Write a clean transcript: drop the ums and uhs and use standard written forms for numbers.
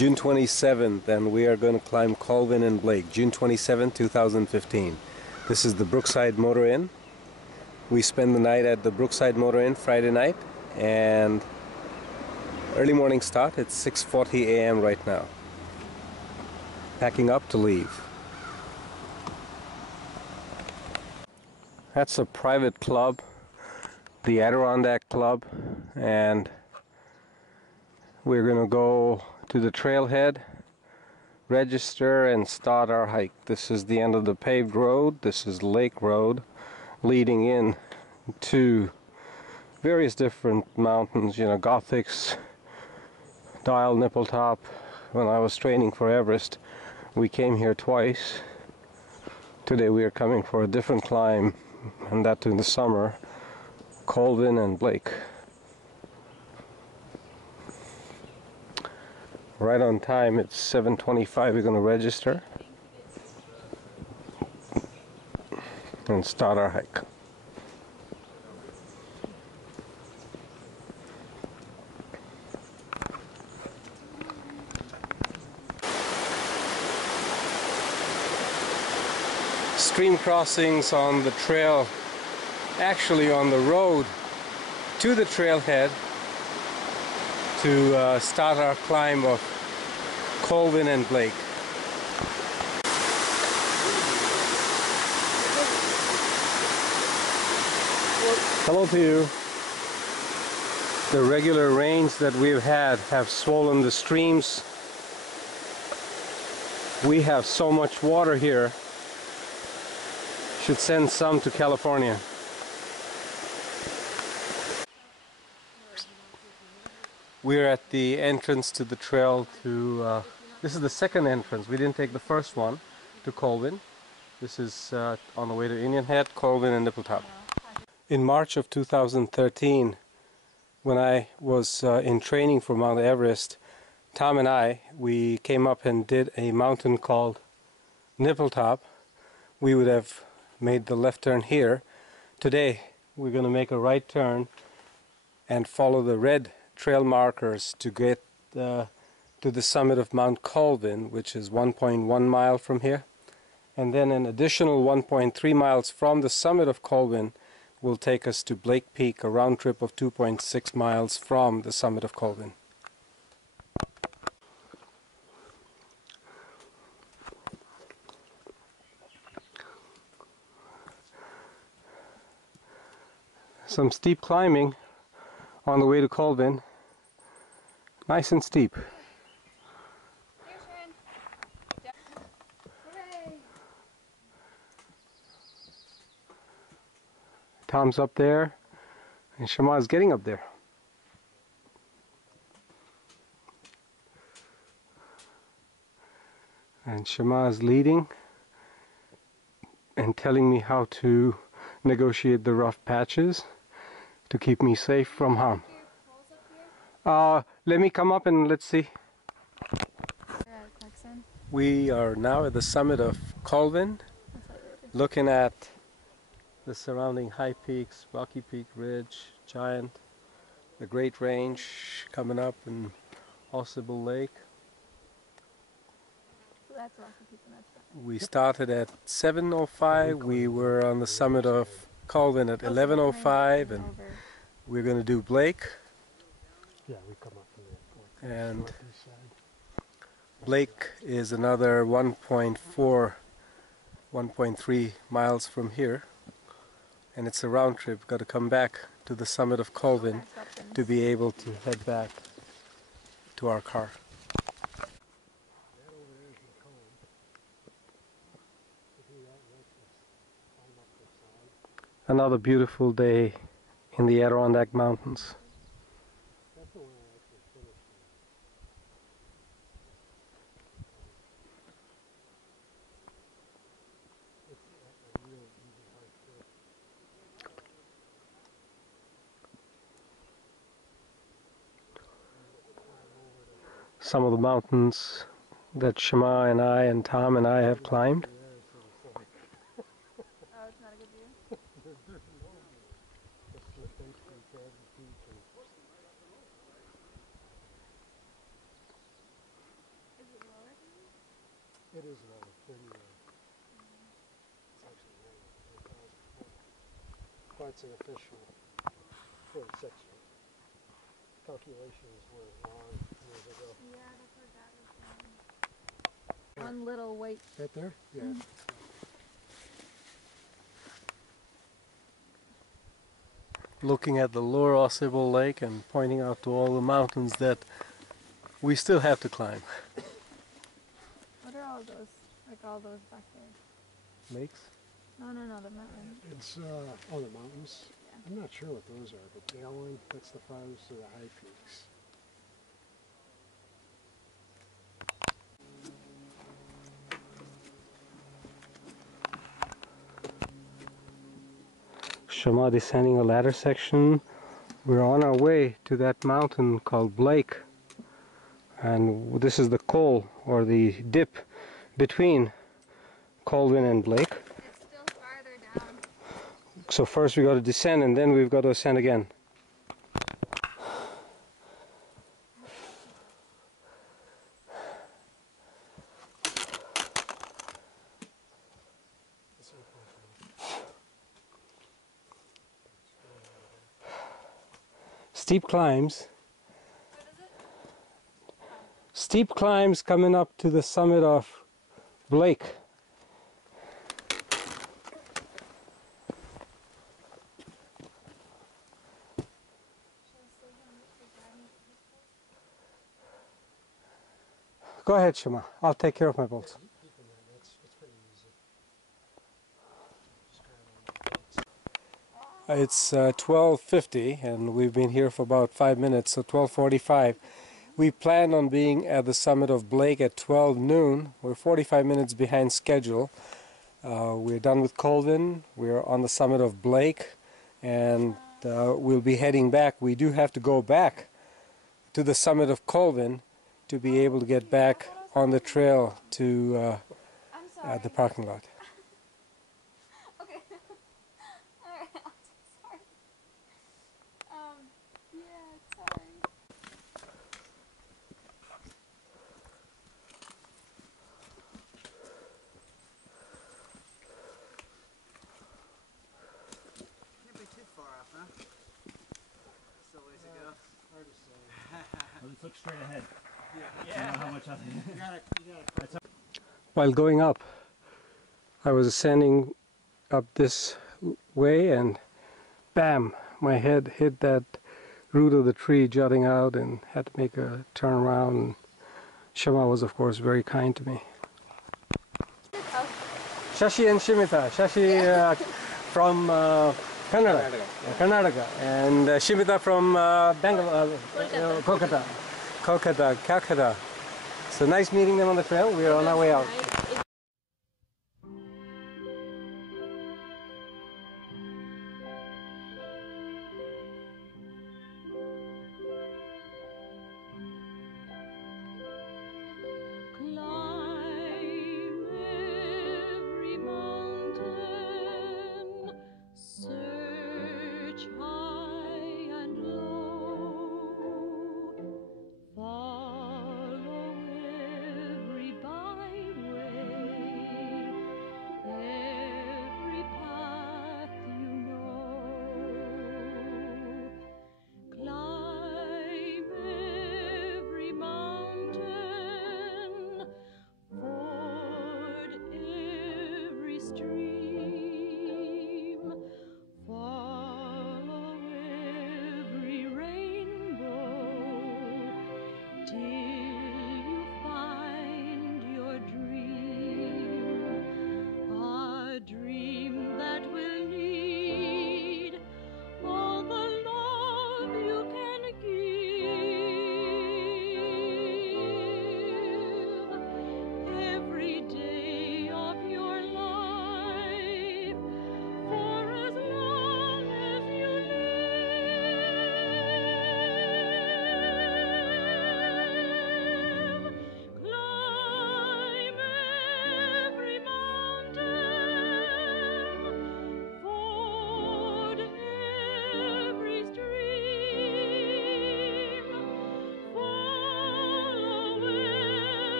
June 27th, and we are going to climb Colvin and Blake. June 27th, 2015. This is the Brookside Motor Inn. We spend the night at the Brookside Motor Inn Friday night, and early morning start. It's 6:40 a.m. right now. Packing up to leave. That's a private club, the Adirondack Club, and we're going to go to the trailhead, register, and start our hike. This is the end of the paved road. This is Lake Road leading in to various different mountains, you know, Gothics, Dial, Nippletop. When I was training for Everest, we came here twice. Today we are coming for a different climb, and that in the summer, Colvin and Blake. Right on time. It's 7:25. We're going to register and start our hike. Stream crossings on the trail, actually on the road to the trailhead to start our climb of Colvin and Blake. Hello to you. The regular rains that we've had have swollen the streams. We have so much water here. Should send some to California. We're at the entrance to the trail to, this is the second entrance. We didn't take the first one to Colvin. This is on the way to Indian Head, Colvin, and Nippletop. In March of 2013, when I was in training for Mount Everest, Tom and we came up and did a mountain called Nippletop. We would have made the left turn here. Today we're going to make a right turn and follow the red trail markers to get to the summit of Mount Colvin, which is 1.1 mile from here, and then an additional 1.3 miles from the summit of Colvin will take us to Blake Peak, a round trip of 2.6 miles from the summit of Colvin. Some steep climbing on the way to Colvin. Nice and steep. Tom's up there, and Shamaa is getting up there. And Shamaa is leading and telling me how to negotiate the rough patches to keep me safe from harm. Let me come up and let's see. We are now at the summit of Colvin, looking at the surrounding high peaks, Rocky Peak Ridge, Giant, the Great Range coming up, and Ossibel Lake. So that's Rocky Peak, and that's we started at 7:05. We were on the summit of Colvin at 11:05, and we're going to do Blake. Yeah, we come up from there. And Blake is another 1.4, 1.3 miles from here. And it's a round trip. Got to come back to the summit of Colvin to be able to head back to our car. Another beautiful day in the Adirondack Mountains. Some of the mountains that Shamaa and I and Tom and I have climbed. Oh, it's not a good view? It is low. It's actually low. But it's an official 46. Calculations were long years ago. Yeah, that's what Dad was saying. One little white. Right there? Yeah. Looking at the lower Osable Lake and pointing out to all the mountains that we still have to climb. What are all those? Like all those back there? Lakes? No, the mountain. It's, oh, the mountains? Yeah. I'm not sure what those are, but Galen, that's the farthest of the high peaks. Shamaa descending a ladder section. We're on our way to that mountain called Blake. And this is the col, or the dip, between Colvin and Blake. It's still farther down. So first we got to descend and then we've got to ascend again. Steep climbs. What is it? Steep climbs coming up to the summit of Blake. Go ahead, Shamaa. I'll take care of my bolts. It's 12:50 and we've been here for about 5 minutes, so 12:45. We plan on being at the summit of Blake at 12 noon. We're 45 minutes behind schedule. We're done with Colvin. We're on the summit of Blake and we'll be heading back. We do have to go back to the summit of Colvin to be able to get back on the trail to I'm sorry. the parking lot. Okay. Alright, I'm sorry. Yeah, sorry. Can't be too far up, huh? Still ways to go. Hard to say. Well, just look straight ahead. Yeah. You know how much I You gotta While going up, I was ascending up this way and bam, my head hit that root of the tree jutting out and had to make a turn around. And Shamaa was of course very kind to me. Shashi and Shimita. Shashi from Karnataka, and Shimita from Bangalore, Kolkata. Calcutta. So nice meeting them on the trail. We are on our way out.